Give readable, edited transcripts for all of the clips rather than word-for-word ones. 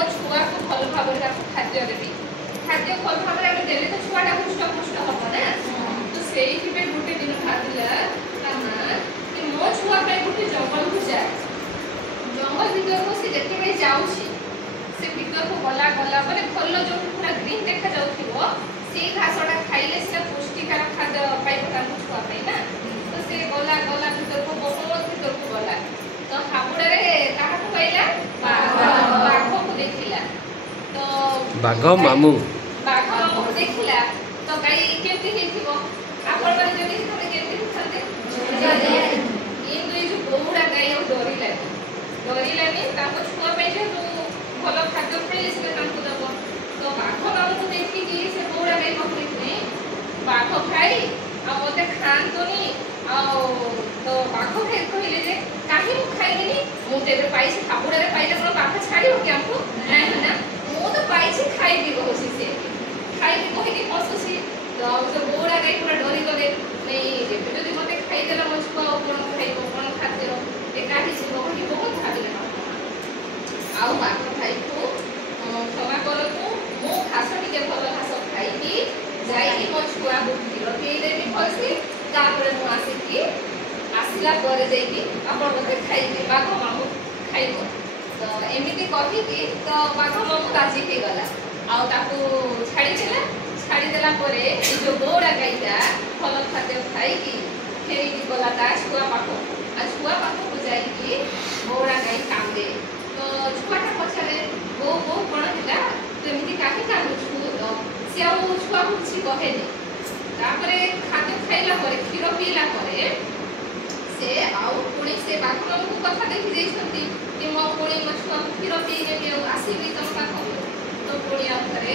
मो छुआ को भल भाव खाद्य देवी खाद्य भल भाव देले तो छुआटा पुष्ट पुष्ट हम ना तो से गोटे दिन भाविला कि मो छुआ गोटे जंगल को जाए जंगल भीतर को से जिते जाऊँगी से भीतर को गला गला बोले भल जो पूरा ग्रीन देखा जाऊँ से घासटा खाइले से पुष्टिकार खाद्य पाइबा छुआ ना तो से गला गला भीतर को बहुत भीतर को गला तो हाबुड़े क्या पाइला बाघ को देखला तो बाघ मामू देखला तो गाई केमती हेथिबो आपण माने जदी तने केमती खाते इन दुई जो बोउडा गाई और डरिलानी ताको छुआ पे जे तो भलो खाद्य मिले से ताको दबो तो बाघ मामू को देखि कि से बोउडा गाई पकड़िने बाघ खाई आ मते खानतोनी आ तो बाघ खाई कहले जे काहे मु खाइबेनी मु तेरे पाइसे हाबुडा रे पाइले कोनो बाघ छाड़ियो कि हमको नहीं ना मु तो पाइसे खाइबी बहुसी से खाई कहीं हसुसी तो से बोरा गाई पूरा डरी गले नहीं जेबे जदि मते खाई देला मो छुआ कोन खाइबो कोन खाद्य एका ही से बहुत भाबिले आउ बाघ खाई को क्षमा करतु मो घास टिके भल घास खाइबी जाई मो छुआ को गिर पी देबी भलसी तापर मु आसी की आसिला पर जाई आपण मते खाइबे बाघ मामू खाइबो तो एमिति कहि कि तो बाघ मामू राजी हे गला आउ ताको छाड़ी देला परे जो बोरा गाईटा फल खाद्य खाई कि फेरी की गला ता छुआ पाखो आ छुआ पाखो को जाई कि बोरा गाई कांदे तो छुआटा पछारे गो गो कोन हिला तेमिति काहे कांदु छु तो से आ छुआ कुछि कहेनी तापरे खाद्य खाइला परे क्षीर पीला परे से आउ पुणी से बाघ को कथा देखि जाइछंती कि मो पुणी मो छुआ क्षीर पी ने आसीबी तम पाखो तो पुणी आउथरे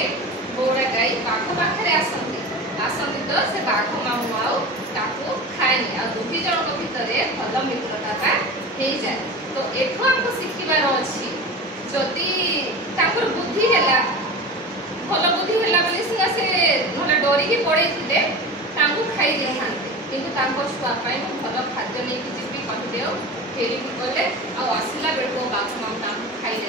बोरा गाई बाघ पाखे आसती तो से बाघ मामू आउ ताको खाएनी आ दुई जन भितर भल मित्रता हो जाए तो एठू आमको शिखबार अच्छी जदि बुद्धि है भल बुद्धि है सीना से ना डरिकी पड़े खाई दे था कि छुआपाई भल खाद्य नहीं जी कहदे फेरिकी गले आसला बेलू बाघ मामू खाई